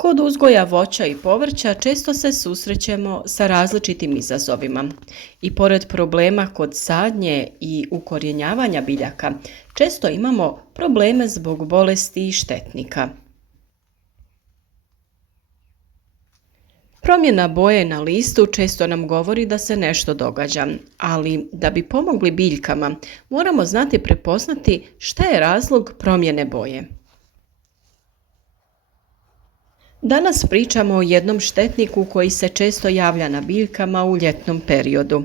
Kod uzgoja voća i povrća često se susrećemo sa različitim izazovima i pored problema kod sadnje i ukorjenjavanja biljaka, često imamo probleme zbog bolesti i štetnika. Promjena boje na listu često nam govori da se nešto događa, ali da bi pomogli biljkama, moramo znati prepoznati šta je razlog promjene boje. Danas pričamo o jednom štetniku koji se često javlja na biljkama u ljetnom periodu.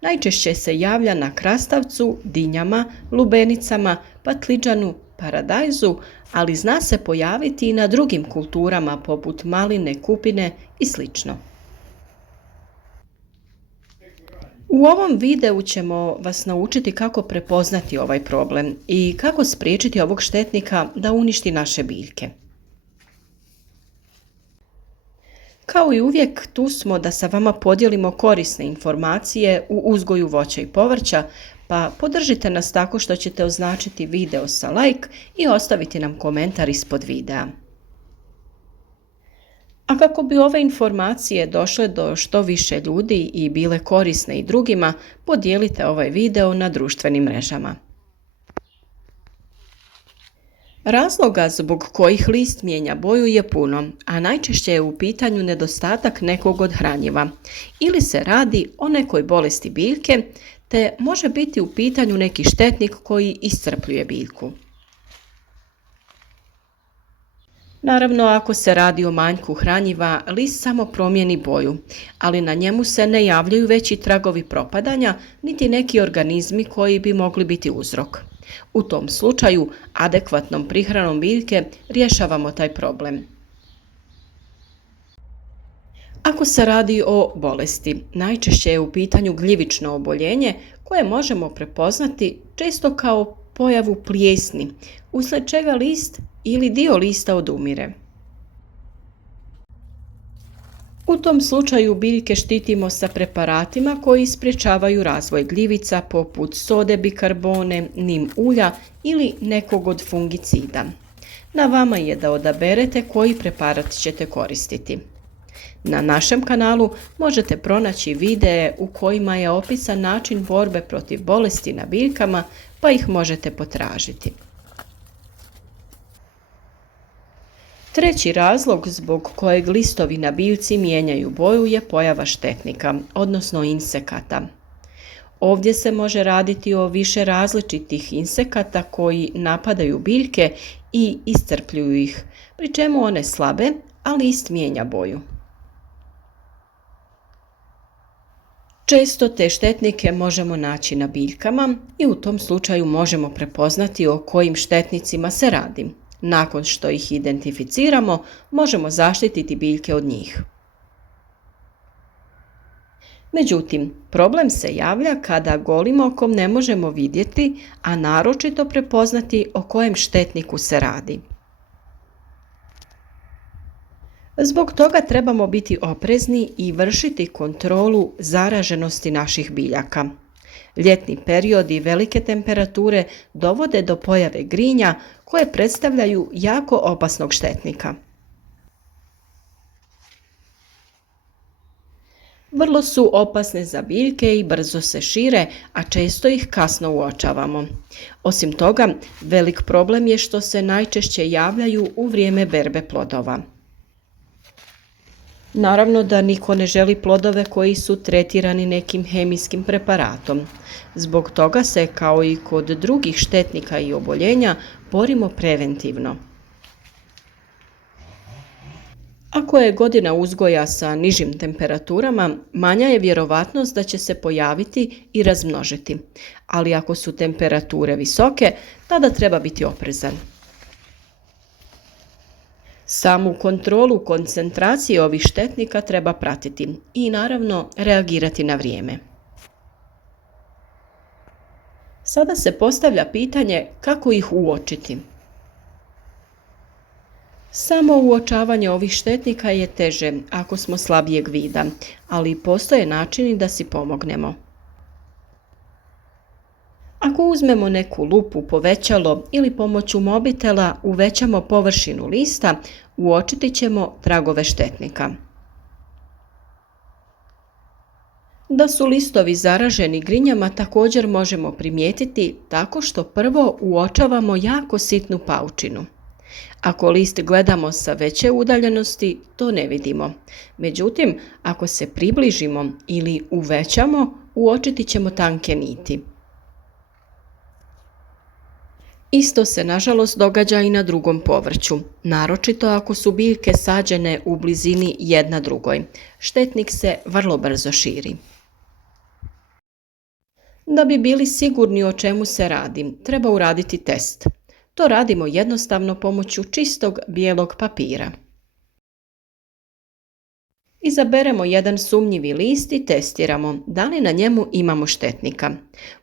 Najčešće se javlja na krastavcu, dinjama, lubenicama, patlidžanu, paradajzu, ali zna se pojaviti i na drugim kulturama poput maline, kupine i sl. U ovom videu ćemo vas naučiti kako prepoznati ovaj problem i kako spriječiti ovog štetnika da uništi naše biljke. Kao i uvijek, tu smo da sa vama podijelimo korisne informacije u uzgoju voća i povrća, pa podržite nas tako što ćete označiti video sa like i ostaviti nam komentar ispod videa. A kako bi ove informacije došle do što više ljudi i bile korisne i drugima, podijelite ovaj video na društvenim mrežama. Razloga zbog kojih list mijenja boju je puno, a najčešće je u pitanju nedostatak nekog od hranjiva ili se radi o nekoj bolesti biljke, te može biti u pitanju neki štetnik koji iscrpljuje biljku. Naravno, ako se radi o manjku hranjiva, list samo promijeni boju, ali na njemu se ne javljaju veći tragovi propadanja, niti neki organizmi koji bi mogli biti uzrok. U tom slučaju, adekvatnom prihranom biljke rješavamo taj problem. Ako se radi o bolesti, najčešće je u pitanju gljivično oboljenje koje možemo prepoznati često kao pojavu plijesni, uslijed čega list ili dio lista odumire. U tom slučaju biljke štitimo sa preparatima koji sprječavaju razvoj gljivica poput sode bikarbone, nim ulja ili nekog od fungicida. Na vama je da odaberete koji preparat ćete koristiti. Na našem kanalu možete pronaći videe u kojima je opisan način borbe protiv bolesti na biljkama, pa ih možete potražiti. Treći razlog zbog kojeg listovi na biljci mijenjaju boju je pojava štetnika, odnosno insekata. Ovdje se može raditi o više različitih insekata koji napadaju biljke i iscrpljuju ih, pri čemu one slabe, a list mijenja boju. Često te štetnike možemo naći na biljkama i u tom slučaju možemo prepoznati o kojim štetnicima se radi. Nakon što ih identificiramo, možemo zaštititi biljke od njih. Međutim, problem se javlja kada golim okom ne možemo vidjeti, a naročito prepoznati o kojem štetniku se radi. Zbog toga trebamo biti oprezni i vršiti kontrolu zaraženosti naših biljaka. Ljetni period i velike temperature dovode do pojave grinja koje predstavljaju jako opasnog štetnika. Vrlo su opasne za biljke i brzo se šire, a često ih kasno uočavamo. Osim toga, velik problem je što se najčešće javljaju u vrijeme berbe plodova. Naravno da niko ne želi plodove koji su tretirani nekim hemijskim preparatom. Zbog toga se, kao i kod drugih štetnika i oboljenja, borimo preventivno. Ako je godina uzgoja sa nižim temperaturama, manja je vjerovatnost da će se pojaviti i razmnožiti, ali ako su temperature visoke, tada treba biti oprezan. Samu kontrolu koncentracije ovih štetnika treba pratiti i naravno reagirati na vrijeme. Sada se postavlja pitanje kako ih uočiti. Samo uočavanje ovih štetnika je teže ako smo slabijeg vida, ali postoje načini da si pomognemo. Ako uzmemo neku lupu, povećalo ili pomoću mobitela uvećamo površinu lista, uočiti ćemo tragove štetnika. Da su listovi zaraženi grinjama također možemo primijetiti tako što prvo uočavamo jako sitnu paučinu. Ako list gledamo sa veće udaljenosti, to ne vidimo. Međutim, ako se približimo ili uvećamo, uočiti ćemo tanke niti. Isto se nažalost događa i na drugom povrću, naročito ako su biljke sađene u blizini jedna drugoj. Štetnik se vrlo brzo širi. Da bi bili sigurni o čemu se radi, treba uraditi test. To radimo jednostavno pomoću čistog bijelog papira. Izaberemo jedan sumnjivi list i testiramo da li na njemu imamo štetnika.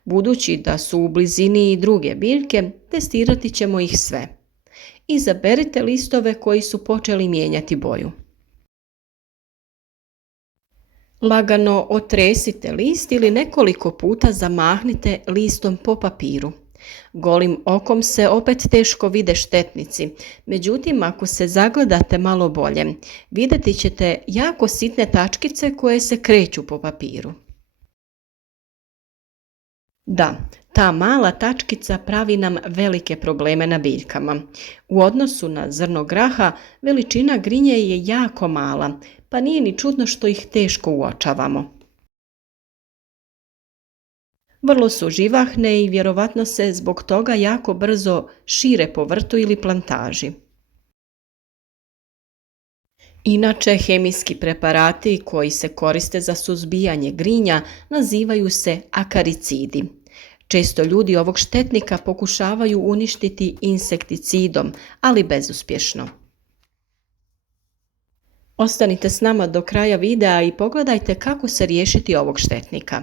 Budući da su u blizini i druge biljke, testirati ćemo ih sve. Izaberite listove koji su počeli mijenjati boju. Lagano otresite list ili nekoliko puta zamahnite listom po papiru. Golim okom se opet teško vide štetnici, međutim ako se zagledate malo bolje, vidjeti ćete jako sitne tačkice koje se kreću po papiru. Da, ta mala tačkica pravi nam velike probleme na biljkama. U odnosu na zrno graha, veličina grinje je jako mala, pa nije ni čudno što ih teško uočavamo. Vrlo su živahne i vjerovatno se zbog toga jako brzo šire po vrtu ili plantaži. Inače, hemijski preparati koji se koriste za suzbijanje grinja nazivaju se akaricidi. Često ljudi ovog štetnika pokušavaju uništiti insekticidom, ali bezuspješno. Ostanite s nama do kraja videa i pogledajte kako se riješiti ovog štetnika.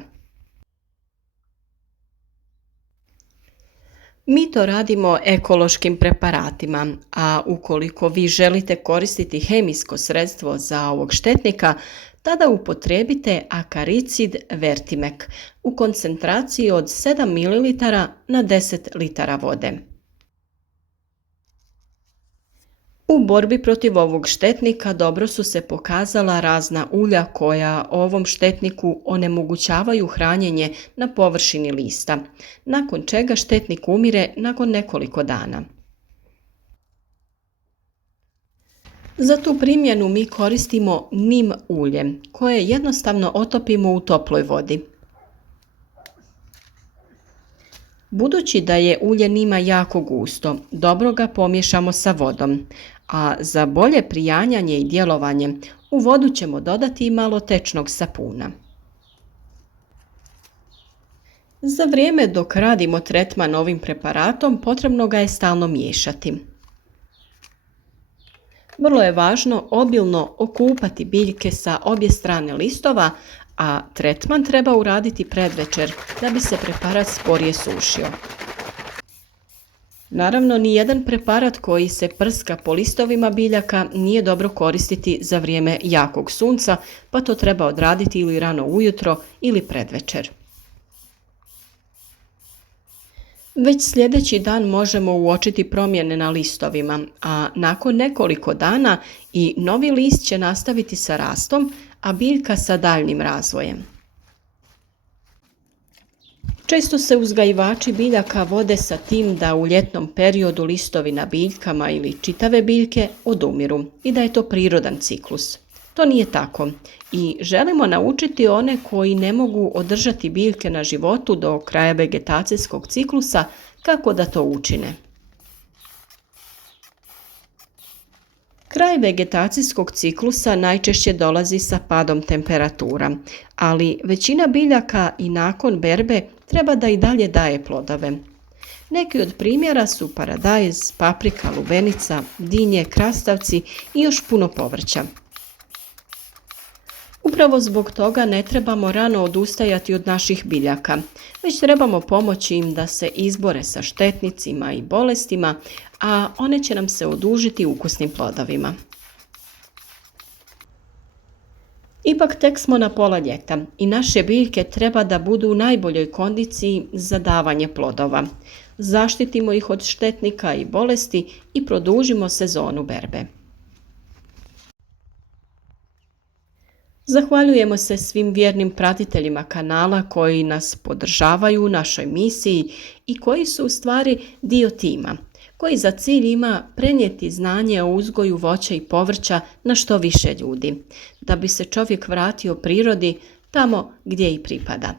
Mi to radimo ekološkim preparatima, a ukoliko vi želite koristiti hemijsko sredstvo za ovog štetnika, tada upotrijebite akaricid Vertimek u koncentraciji od 7 ml na 10 litara vode. U borbi protiv ovog štetnika dobro su se pokazala razna ulja koja ovom štetniku onemogućavaju hranjenje na površini lista, nakon čega štetnik umire nakon nekoliko dana. Za tu primjenu mi koristimo nim ulje, koje jednostavno otopimo u toploj vodi. Budući da je ulje nima jako gusto, dobro ga pomiješamo sa vodom, a za bolje prijanjanje i djelovanje u vodu ćemo dodati i malo tečnog sapuna. Za vrijeme dok radimo tretman ovim preparatom potrebno ga je stalno miješati. Vrlo je važno obilno okupati biljke sa obje strane listova, a tretman treba uraditi predvečer da bi se preparat sporije sušio. Naravno, nijedan preparat koji se prska po listovima biljaka nije dobro koristiti za vrijeme jakog sunca, pa to treba odraditi ili rano ujutro ili predvečer. Već sljedeći dan možemo uočiti promjene na listovima, a nakon nekoliko dana i novi list će nastaviti sa rastom, a biljka sa daljnjim razvojem. Često se uzgajivači biljaka vode sa tim da u ljetnom periodu listovi na biljkama ili čitave biljke odumiru i da je to prirodan ciklus. To nije tako i želimo naučiti one koji ne mogu održati biljke na životu do kraja vegetacijskog ciklusa kako da to učine. Kraj vegetacijskog ciklusa najčešće dolazi sa padom temperatura, ali većina biljaka i nakon berbe treba da i dalje daje plodove. Neki od primjera su paradajz, paprika, lubenica, dinje, krastavci i još puno povrća. Upravo zbog toga ne trebamo rano odustajati od naših biljaka, već trebamo pomoći im da se izbore sa štetnicima i bolestima, a one će nam se odužiti ukusnim plodovima. Ipak tek smo na pola ljeta i naše biljke treba da budu u najboljoj kondiciji za davanje plodova. Zaštitimo ih od štetnika i bolesti i produžimo sezonu berbe. Zahvaljujemo se svim vjernim pratiteljima kanala koji nas podržavaju u našoj misiji i koji su u stvari dio tima, koji za cilj ima prenijeti znanje o uzgoju voća i povrća na što više ljudi, da bi se čovjek vratio prirodi tamo gdje i pripada.